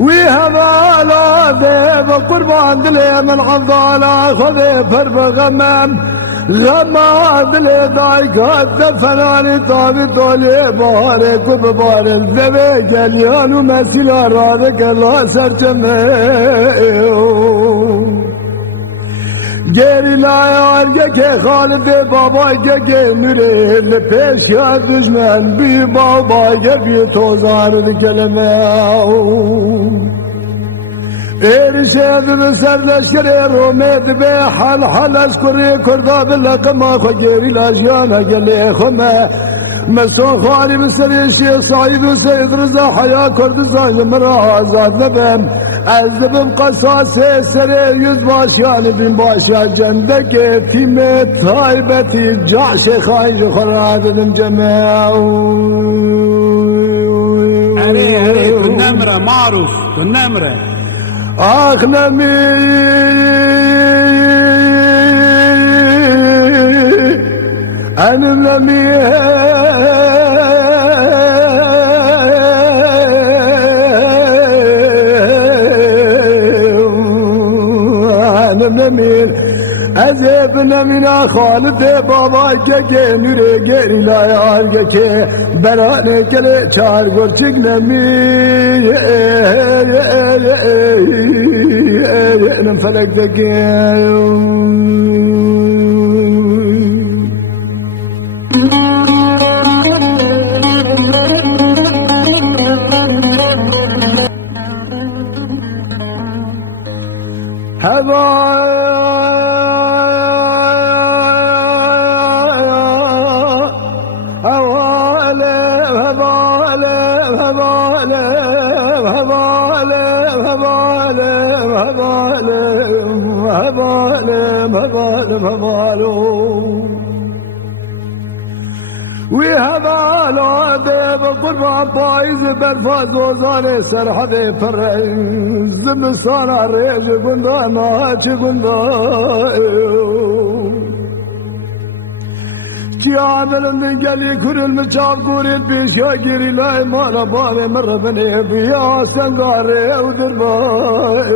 وی هوالا ده و قربان دل من عبدالا خذ پر بغمم غما دل دایگات دفنانی تابی دولی باره کب باره زبه جلیان و مسیلا رادک اللہ سرچمه گری لایار که خالد بابا که میره لپیش یاد دشمن بی بابا که بی توزار کلمه ارشاد بسردشکر رومید به حل حل اشکری کرده بلقما خگری لاجیانا گلی خمه مستون خواری بسریشی سعید و سید رضا حیا کردستان مرا آزاد نبم از بم قصاص سر yüz başyanı bin başya cendeki time taybeti cahşe khayr kharadım cemaat عليه النمرة معروف النمرة أخنمي أنمي أنمي أزبنا من خالد بابا که نوره گری لایال که برانه کلی چار گرچک نمی نفلک دکی وی هوالا ده و قربان پاییز برفاز وزان سرحد پر زمستان ریز گندان آچ گندان چیامل گلی کرل مچاف گورید پیشا گیری لای مالا باره مربنه بیا سنگاره و دربای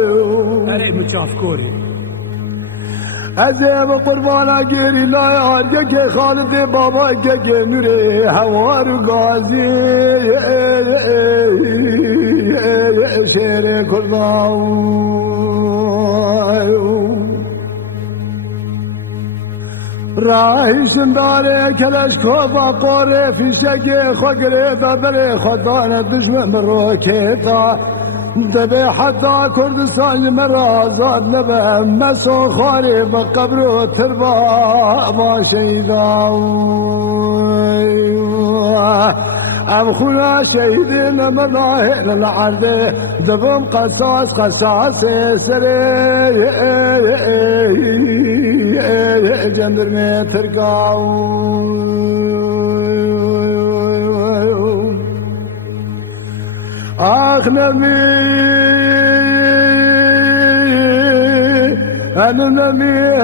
عليه متشاف كوري ازم قربانا گیری لای آرگه که خالد بابا که نوره هوار گازی شیر قربان راهی سنداره کلش خوبا قاره فیشگی خوگره دبره خدان دشمن روکیتا دبی حتی کردستان مرا آزاد نبه مسو خاری بقبر و تربا با شهیدان ام خونا شهیدین مظاهر العرض دبم قصاص سره جندر میں ترکاؤں آخ نبی ان نبی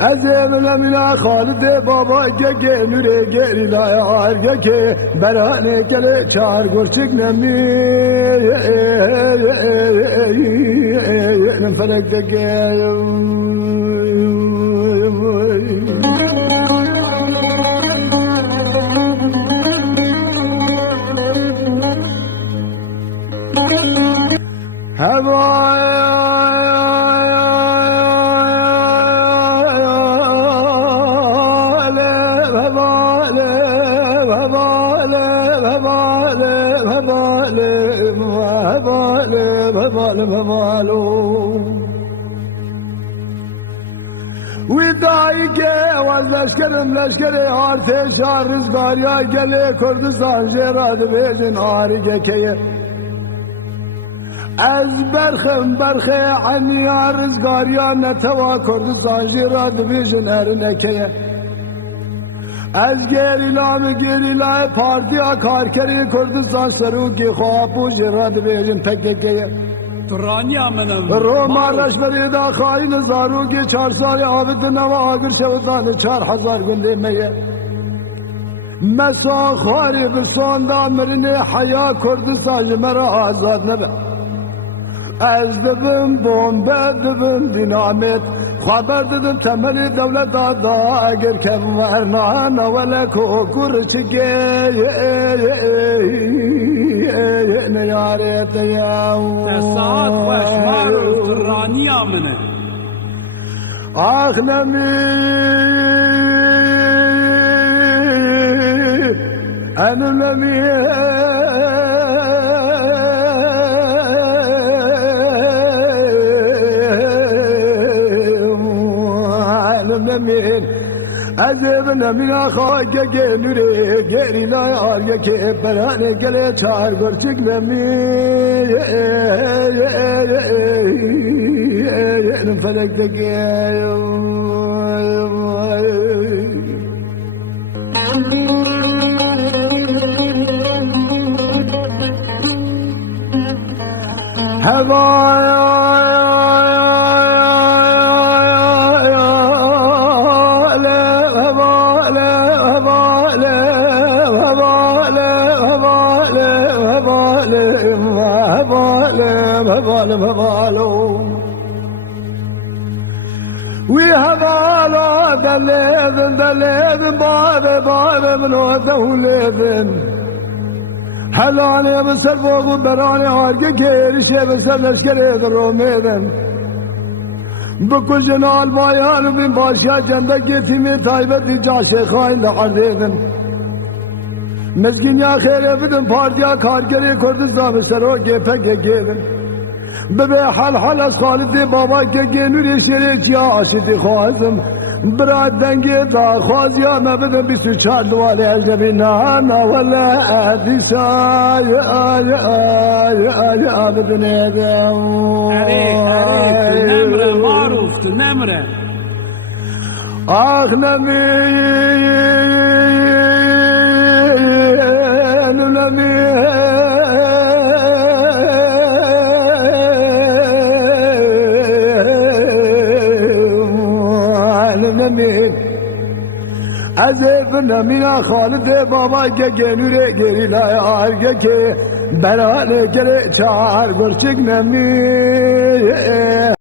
ازم لمنا خالد بابا که نوره گری لایار که برانه کلی چار گرچک نمی نفرک دکیم ویدایی که از لشکر آرتش رزگاریا گله کردستان زیراد بیدین آرگه که از برخ عنیا رزگاریا نتوا کردستان زیراد بیدین ارنه که از گریلا پارتیا کارکری کردستان سروکی خوابو زیراد بیدین تکه که ترانیا منم روما رشبری دا خاین زارو کی 4 سال عابد نوا آگر شودان 4000 گنده میه مسا خواری بسان دا مرنه حیا کردستان مرا آزاد نبه از دبن بومبه دبن دینامیت خبر دبن تمری دولت دا اگر کم ورنانا ولکو کرچگه نیاریت یاو ساعت خوش ماروس ترانیا منه آخ نمی أنا نمی عذب نمی آخای که گلوری گری لایه که برانه گله چار گرچک نمی فلک وهبالو دليذن بار من ودولذن هلاني بسربو براني عارقي كيرشي بسرنشكري دروميذن بكل جنال بايان بين باشا جنبك يتيمي تايبتي جاشي خاين لعزيذن مزگین یا خیره بدن پارجا کارگری کردستان بسرو گپک گیدن ببه حل از خالد بابا که گنوری شریک یا آسیدی خوازم براد دنگی دار خواز یا مبدن 24 دوالی عزبی نانا ولا ادیسا یا بدن ایدم نمره ماروس نمره آخ نمی عذب نمینا خالد بابا که گنوره گری لای آرگه که برانه گره چار گرچک نمی